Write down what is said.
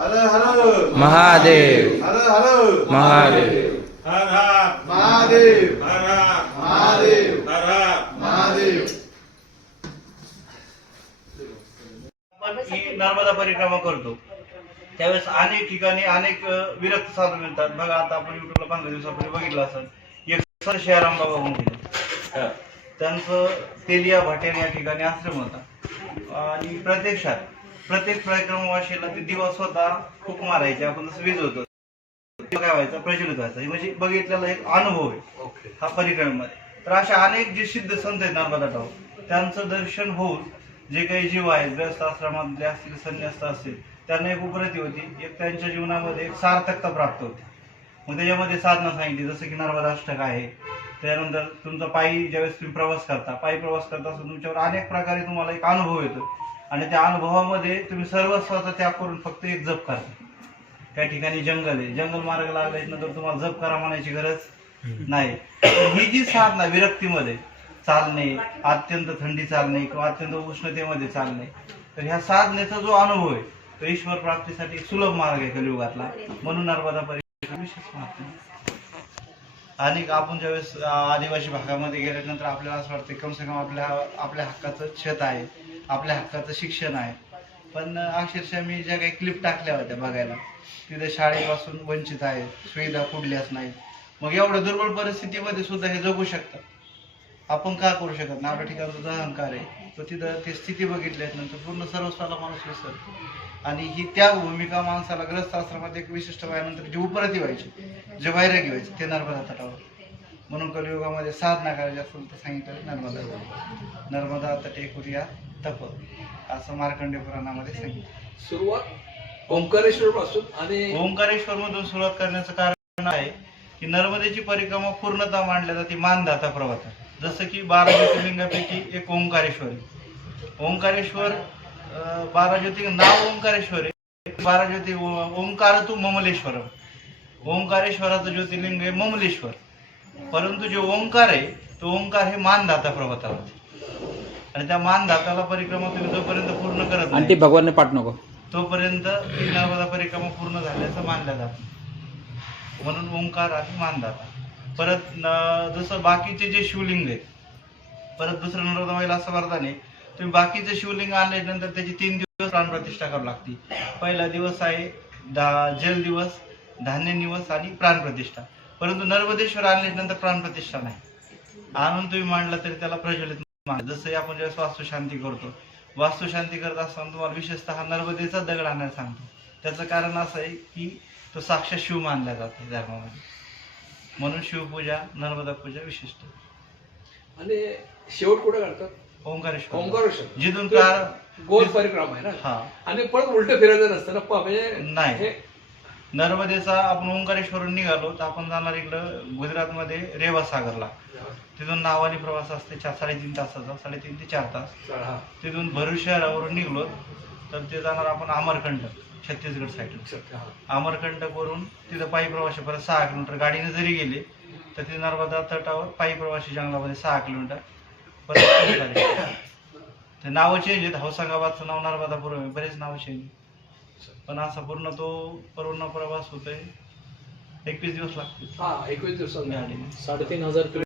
हर हर महादेव। हर हर महादेव। हर हर। महादेव। हर हर। महादेव। हर हर। महादेव। आपण ही नर्मदा परिक्रमा करतो. त्यावेळेस अनेक ठिकाणी अनेक विरक्त साधू मिळतात. बघा आता आपण युट्यूबला पंधरा दिवसापूर्वी बघितलं असेल. एक सर शहराम बाबा होऊन गेले त्यांचं तेलिया भाटेर या ठिकाणी आश्रम होता. आणि प्रत्यक्षात प्रत्येक परिक्रमावाशीला ते दिवस स्वतः फूक मारायचे. आपण जसं वीज होतो काय व्हायचं? प्रज्वलित व्हायचं. म्हणजे बघितलेला एक अनुभव आहे. हा परिक्रमेमध्ये. तर अशा अनेक जे सिद्ध संत आहेत नर्मदा टावर त्यांचं दर्शन होऊन जे काही जीव आहेत ग्रस्त आश्रमातले असतील संन्यास्त असतील त्यांना एक उपरती होती. एक त्यांच्या जीवनामध्ये एक सार्थकता प्राप्त होती. मग त्याच्यामध्ये साधना सांगितली जसं की नर्मदा अष्टक आहे. त्यानंतर तुमचा पायी ज्यावेळेस तुम्ही प्रवास करता पायी प्रवास करता तुमच्यावर अनेक प्रकारे तुम्हाला एक अनुभव येतो. आणि त्या अनुभवामध्ये तुम्ही सर्व स्वतः त्याग करून फक्त एक जप करता त्या ठिकाणी जंगल आहे. जंगल मार्ग लागल्यानंतर तुम्हाला जप करा म्हणायची गरज नाही. ही जी साधना विरक्तीमध्ये चालणे अत्यंत थंडी चालणे किंवा अत्यंत उष्णतेमध्ये चालणे तर ह्या साधनेचा जो अनुभव आहे तो ईश्वर प्राप्तीसाठी एक सुलभ मार्ग आहे कलियुगातला. म्हणून नर्मदा परिक्रमा विशेष आणि आपण ज्यावेळेस आदिवासी भागामध्ये गेल्यानंतर आपल्याला असं वाटतं कम से कम आपल्या आपल्या हक्काचं छत आहे. आपल्या हक्काचं शिक्षण आहे. पण अक्षरशः मी ज्या काही क्लिप टाकल्या होत्या बघायला तिथे शाळेपासून वंचित आहे सुविधा कुठल्याच नाहीत. मग एवढ्या दुर्बल परिस्थितीमध्ये सुद्धा हे जगू शकतात. आपण का करू शकत नाही? आपल्या ठिकाणचा जो अहंकार आहे. तो तिथं ती स्थिती बघितल्यानंतर पूर्ण सर्वस्वाला माणूस विसरतो आणि ही त्या भूमिका माणसाला ग्रस्त आश्रमात एक विशिष्ट वयानंतर जी उपरती व्हायची जे वैरागी व्हायचे ते नर्मदा तटावर. म्हणून कलियुगामध्ये साधना करायची असेल तर सांगितलं नर्मदा. नर्मदा तटे कुरिया तप. असं मार्कंडे पुराणामध्ये सांगितलं. सुरुवात ओंकारेश्वर पासून आणि ओंकारेश्वर मधून सुरुवात करण्याचं कारण आहे की नर्मदेची परिक्रमा पूर्णता मांडल्या जाते मानदाता प्रवासात. जसं की बारा ज्योतिर्लिंगापैकी एक ओंकारेश्वर आहे. ओंकारेश्वर अं, बारा ज्योतिर्लिंग नाव ओंकारेश्वर आहे. बारा ज्योति ओंकार तू ममलेश्वरम. ओंकारेश्वराचं ज्योतिर्लिंग आहे ममलेश्वर. परंतु जे ओंकार आहे तो ओंकार हे मानदाता पर्वतावर आणि त्या मानदाताला परिक्रमा तुम्ही जोपर्यंत पूर्ण करत आणि ते नाही भगवान पाठ नको. तोपर्यंत ती नर्मदा परिक्रमा पूर्ण झाल्याचं मानलं जातं म्हणून ओंकार आणि मानदाता परत न- जसं बाकीचे जे शिवलिंग आहेत परत दुसरं नर्मदा महिला असं वरदाने तुम्ही बाकीचे शिवलिंग आणल्यानंतर त्याची तीन दिवस प्राणप्रतिष्ठा करावी लागते. पहिला दिवस आहे दा जल दिवस धान्य दिवस आणि प्राणप्रतिष्ठा परंतु नर्मदेश्वर आणल्यानंतर प्राणप्रतिष्ठा नाही. आणून तुम्ही मांडला तरी त्याला प्रज्वलित जसं आपण ज्यावेळेस वास्तुशांती करतो वास्तुशांती करत असताना तुम्हाला विशेषतः नर्मदेचा दगड आणायला सांगतो. त्याचं कारण असं आहे की तो साक्षात शिव मानला जातो धर्मामध्ये. म्हणून शिवपूजा नर्मदा पूजा विशिष्ट. आणि शेवट कुठे काढतात ओंकारेश्वर. ओंकारेश्वर. जिथून गोल परिक्रमा आहे ना? हा. आणि परत उलट फिरायचं नसतं ना म्हणजे नाही. नर्मदेचा आपण ओंकारेश्वरून निघालो तर आपण जाणार इकडं गुजरातमध्ये रेवा सागरला तिथून नावाने प्रवास असते चार साडेतीन तासाचा साडेतीन ते चार तास. हा. तिथून भरूच शहरावरून निघलो तर ते जाणार आपण अमरकंट छत्तीसगड साईड हा. अमरकंटकवरून तिथं पायी प्रवासी परत सहा किलोमीटर गाडीने जरी गेले तर ते नर्मदा तटावर पायी प्रवासी जंगलामध्ये सहा किलोमीटर परत नावं चेंज आहेत. हौसांगाबादचं नाव नर्मदापुरम आहे. बरेच नावं चेंज पण असा पूर्ण तो पूर्ण प्रवास होतोय. एकवीस दिवस लागतील. हा एकवीस दिवसांनी गाडीने साडेतीन हजार